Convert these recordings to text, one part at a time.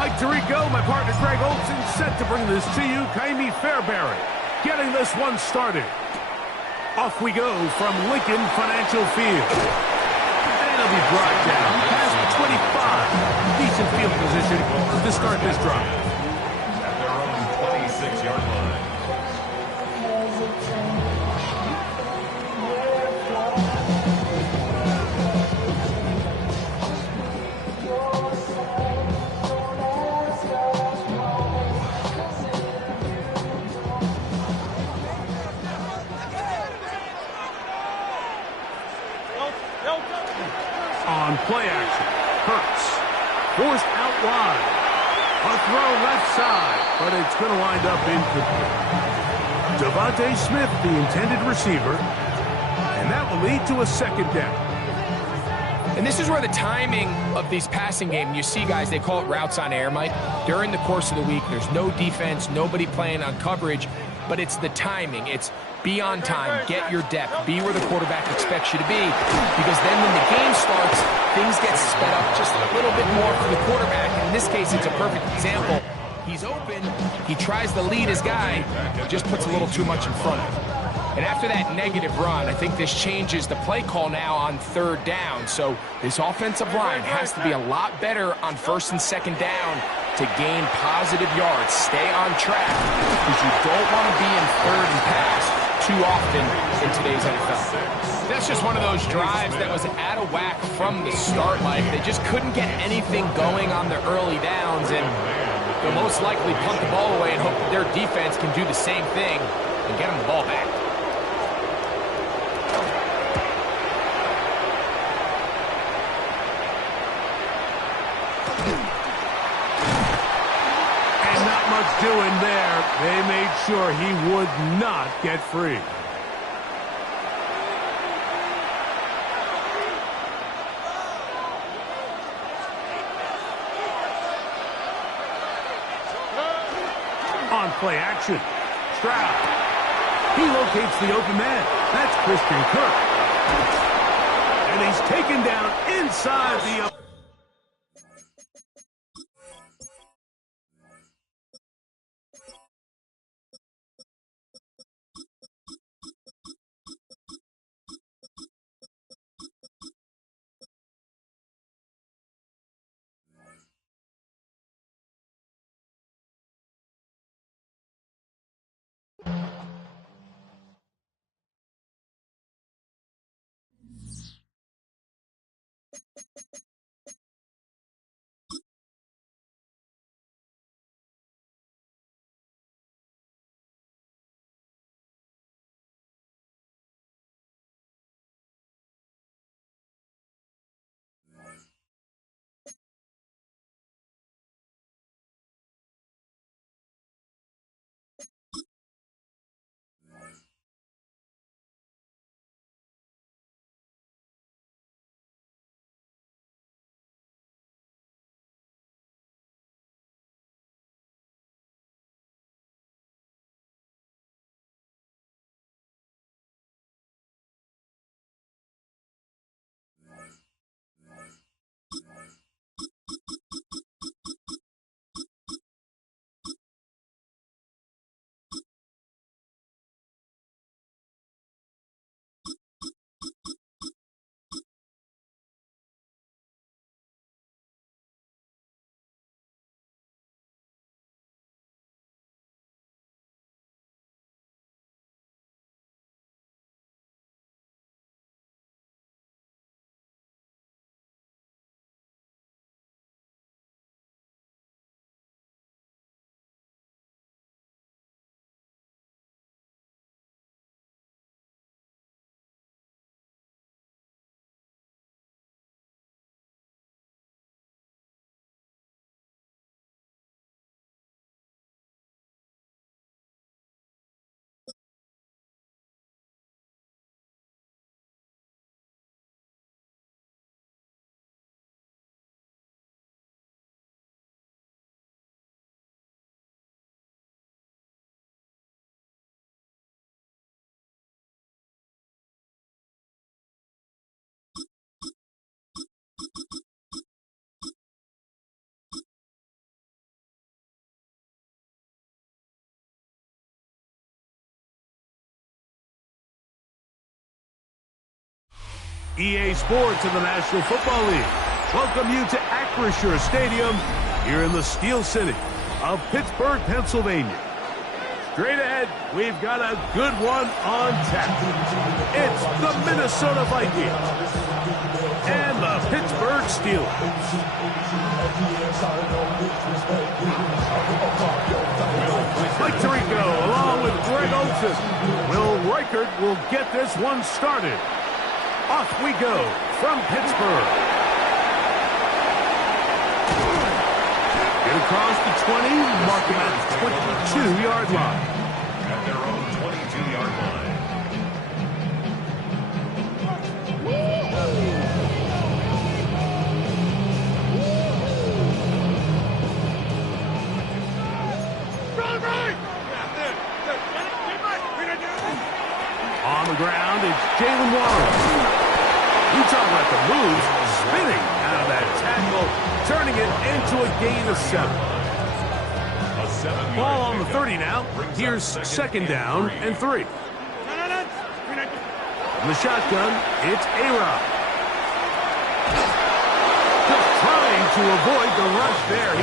Mike Tirico, my partner Greg Olson, set to bring this to you. Kaimi Fairbury getting this one started. Off we go from Lincoln Financial Field. And it'll be brought down past the 25. Decent field position to start this drive. At their own 26-yard line. On play action, Hurts forced out wide. A throw left side, but it's going to wind up incomplete. Devontae Smith, the intended receiver, and that will lead to a second down. And this is where the timing of these passing game, you see guys, they call it routes on air, Mike. During the course of the week, there's no defense, nobody playing on coverage, but it's the timing. It's be on time, get your depth, be where the quarterback expects you to be, because then when the game starts, things get sped up just a little bit more for the quarterback. And in this case, it's a perfect example. He's open, he tries to lead his guy, just puts a little too much in front of him. And after that negative run, I think this changes the play call now on third down. So this offensive line has to be a lot better on first and second down to gain positive yards. Stay on track, because you don't want to be in third and pass too often in today's NFL. That's just one of those drives that was out of whack from the start, Mike. They just couldn't get anything going on the early downs, and they'll most likely punt the ball away and hope that their defense can do the same thing and get them the ball back. Doing there, they made sure he would not get free. On play action, Stroud. He locates the open man. That's Christian Kirk. And he's taken down inside the... EA Sports in the National Football League welcome you to Acrisure Stadium here in the Steel City of Pittsburgh, Pennsylvania. Straight ahead, we've got a good one on tap. It's the Minnesota Vikings and the Pittsburgh Steelers. Mike Tirico along with Greg Olsen. Will Reichert will get this one started. Off we go from Pittsburgh. Get across the 20, mark him at the 22-yard line. At their own 22-yard line. On the ground, it's Jalen Warren. You talk about the moves, spinning out of that tackle, turning it into a gain of 7. Ball on the 30 now. Here's second down and 3. From the shotgun, it's A-Rod. Just trying to avoid the rush there.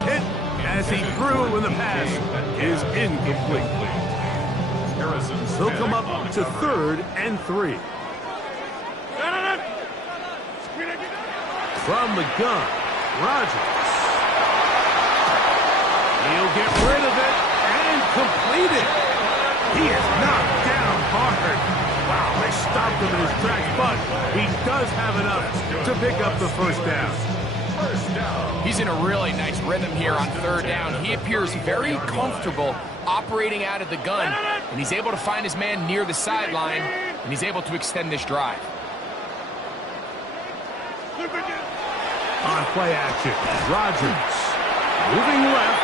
Hit as he threw in the pass is incomplete. He'll come up to 3rd and 3. From the gun, Rodgers. He'll get rid of it and complete it. He is knocked down hard. Wow, they stopped him in his tracks, but he does have enough to pick up the first down. He's in a really nice rhythm here on 3rd down. He appears very comfortable operating out of the gun, and he's able to find his man near the sideline, and he's able to extend this drive. On play action, Rodgers moving left.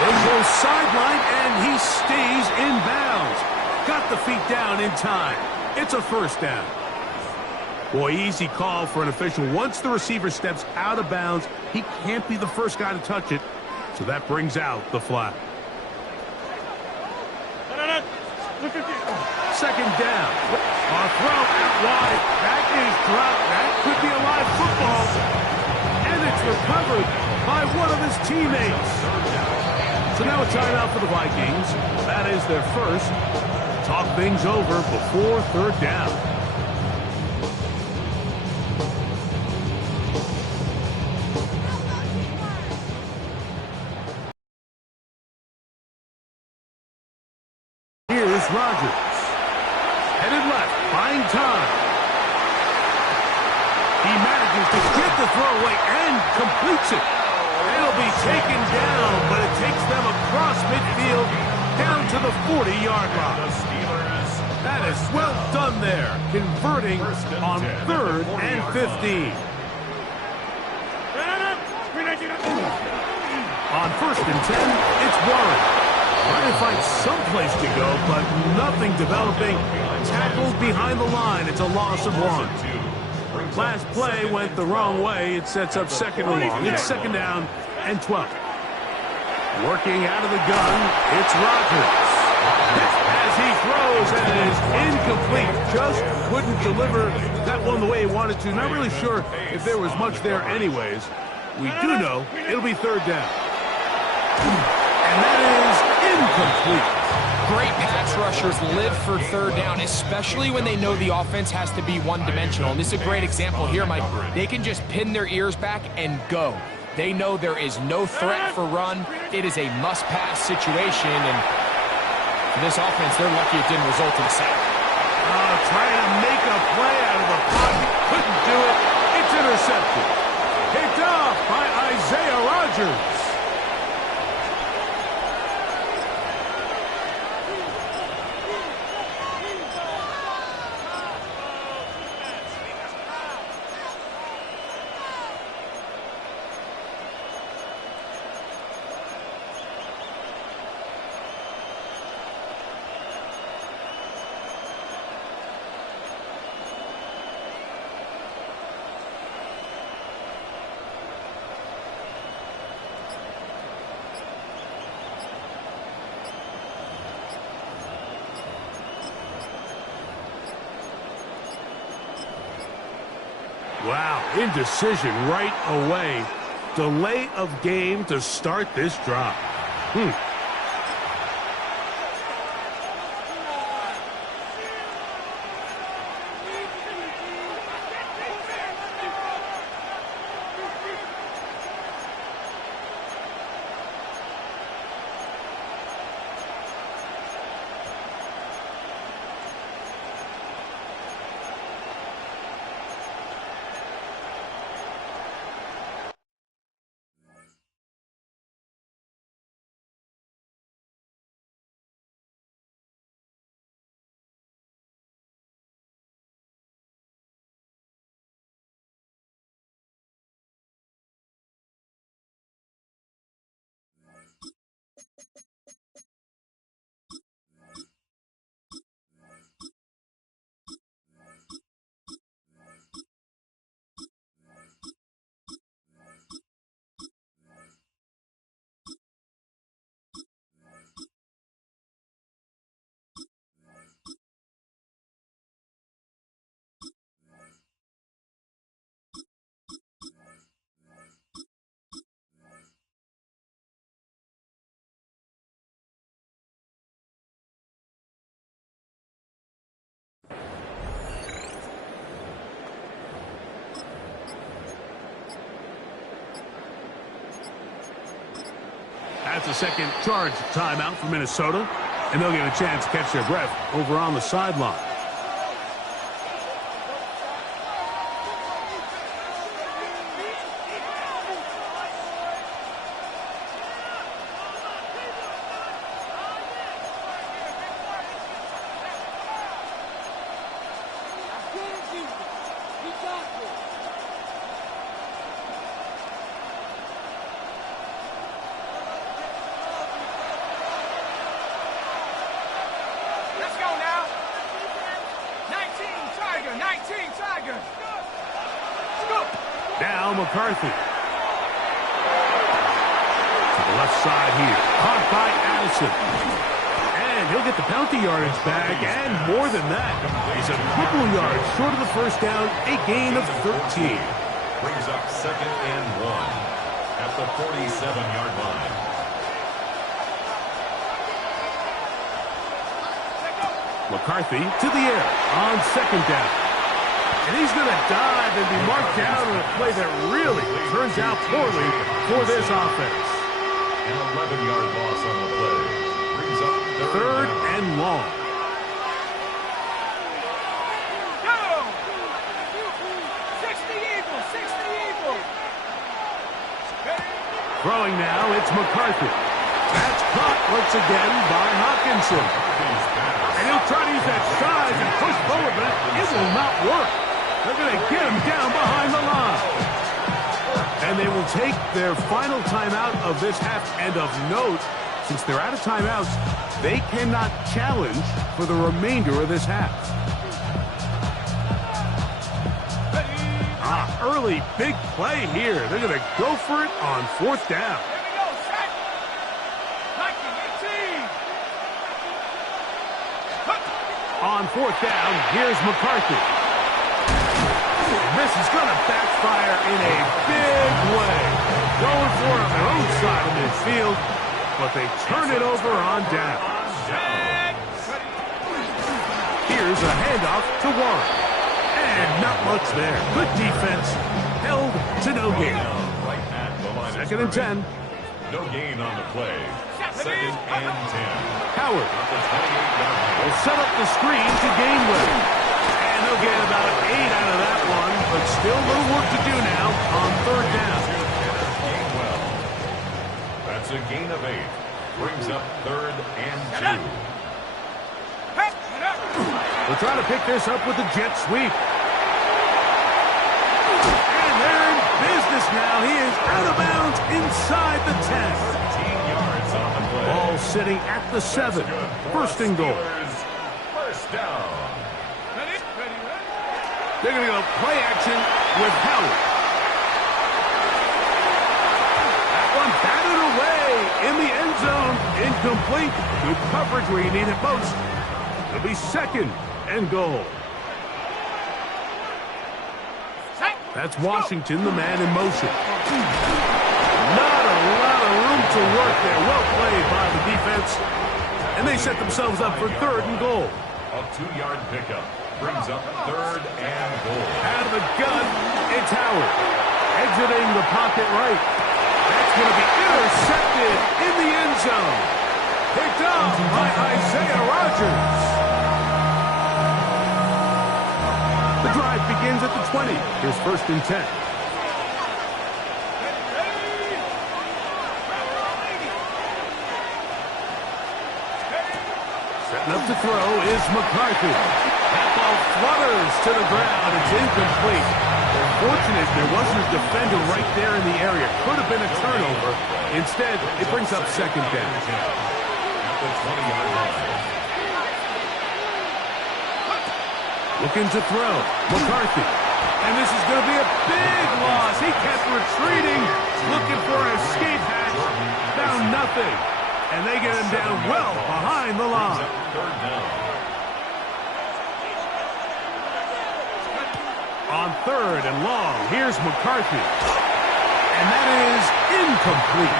He'll go sideline, and he stays in bounds. Got the feet down in time. It's a first down. Boy, easy call for an official. Once the receiver steps out of bounds, he can't be the first guy to touch it. So that brings out the flag. Second down. A throw out wide. That is dropped. That could be a live football. And it's recovered by one of his teammates. So now a timeout for the Vikings. That is their first. Talk things over before 3rd down. Rodgers, headed left, buying time. He manages to get the throw away and completes it. It'll be taken down, but it takes them across midfield down to the 40-yard line. That is well done there, converting on 3rd and 15. On 1st and 10, it's Warren. Trying to find some place to go, but nothing developing. Tackled behind the line. It's a loss of 1. Last play went the wrong way. It sets up 2nd and long. It's 2nd down and 12. Working out of the gun, it's Rodgers. As he throws, and it is incomplete. Just couldn't deliver that one the way he wanted to. Not really sure if there was much there anyways. We do know it'll be 3rd down. And that is incomplete. great pass rushers live for third down, especially when they know the offense has to be one-dimensional. And this is a great example here, Mike. They can just pin their ears back and go. They know there is no threat for run. It is a must-pass situation, and for this offense, they're lucky it didn't result in a sack. Trying to make a play out of the pocket. Couldn't do it. It's intercepted. Picked off by Isaiah Rodgers. Wow, indecision right away. Delay of game to start this drive. That's a second charge timeout for Minnesota, and they'll get a chance to catch their breath over on the sideline. Now McCarthy. To the left side here. Caught by Addison. And he'll get the penalty yardage back, and more than that. He's a couple yards short of the first down, a gain of 13. Brings up 2nd and 1 at the 47-yard line. McCarthy to the air on 2nd down. And he's going to dive and be marked down on a play that really turns out poorly for this offense. An 11-yard loss on the play. Brings up 3rd and long. Go! 60 Eagles, 60 Eagles. Throwing now, it's McCarthy. That's caught once again by Hawkinson. And he'll try to use that size and push forward, but it will not work. They're going to get him down behind the line. And they will take their final timeout of this half. And of note, since they're out of timeouts, they cannot challenge for the remainder of this half. Early big play here. They're going to go for it on 4th down. Here we go, set. 19, 18. On 4th down, here's McCarthy. This is going to backfire in a big way. Going for it on their own side of midfield, but they turn it over on down. Here's a handoff to Warren. And not much there. Good defense. Held to no gain. Second and 10. No gain on the play. Second and 10. Howard will set up the screen to Gainwell. And he'll get about 8 out of that one, but still a little work to do now on third down. That's a gain of 8. Brings up third and 2. We'll try to pick this up with the jet sweep. And they're in business now. He is out of bounds inside the 10. 13 yards on the play. Ball sitting at the 7. First and goal. First down. They're going to go play action with Howard. That one batted away in the end zone. Incomplete. Good coverage where you need it most. It'll be second and goal. That's Washington, the man in motion. Not a lot of room to work there. Well played by the defense. And they set themselves up for third and goal. A 2-yard pickup brings up third and goal. Out of the gun, it's Howard. Exiting the pocket right. That's going to be intercepted in the end zone. Picked up by Isaiah Rodgers. The drive begins at the 20. Here's first and 10. Setting up to throw is McCarthy. That ball flutters to the ground. It's incomplete. Unfortunate there wasn't a defender right there in the area. Could have been a turnover. Instead, it brings up second down. At the 20-yard line. Looking to throw. McCarthy. And this is going to be a big loss. He kept retreating, looking for an escape hatch. Found nothing. And they get him down well behind the line. Third down. On third and long, here's McCarthy. And that is incomplete.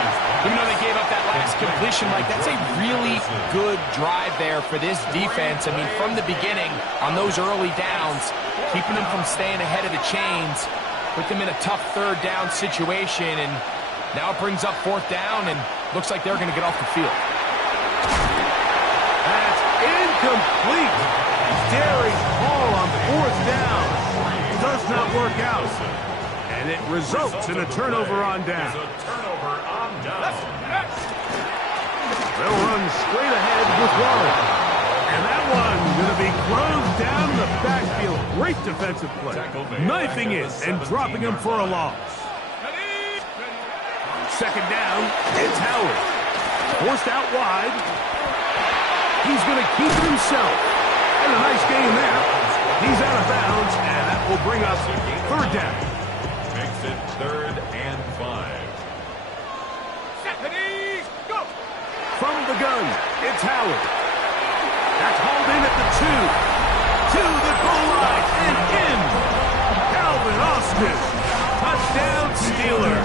Even though they gave up that last completion, Mike, that's a really good drive there for this defense. I mean, from the beginning, on those early downs, keeping them from staying ahead of the chains, put them in a tough third down situation, and now it brings up fourth down, and looks like they're going to get off the field. That's incomplete. Daring Hall on fourth down. Does not work out. And it results in a turnover on down. They'll run straight ahead with Warren. And that one going to be closed down the backfield. Great defensive play. Knifing it and dropping him for a loss. Second down, it's Howard. Forced out wide. He's going to keep it himself. And a nice game there. He's out of bounds, and that will bring us third down. Makes it third and 5. Go! From the gun, it's Howard. That's hauled in at the 2. To the goal line and in. Calvin Austin. Touchdown, Steelers.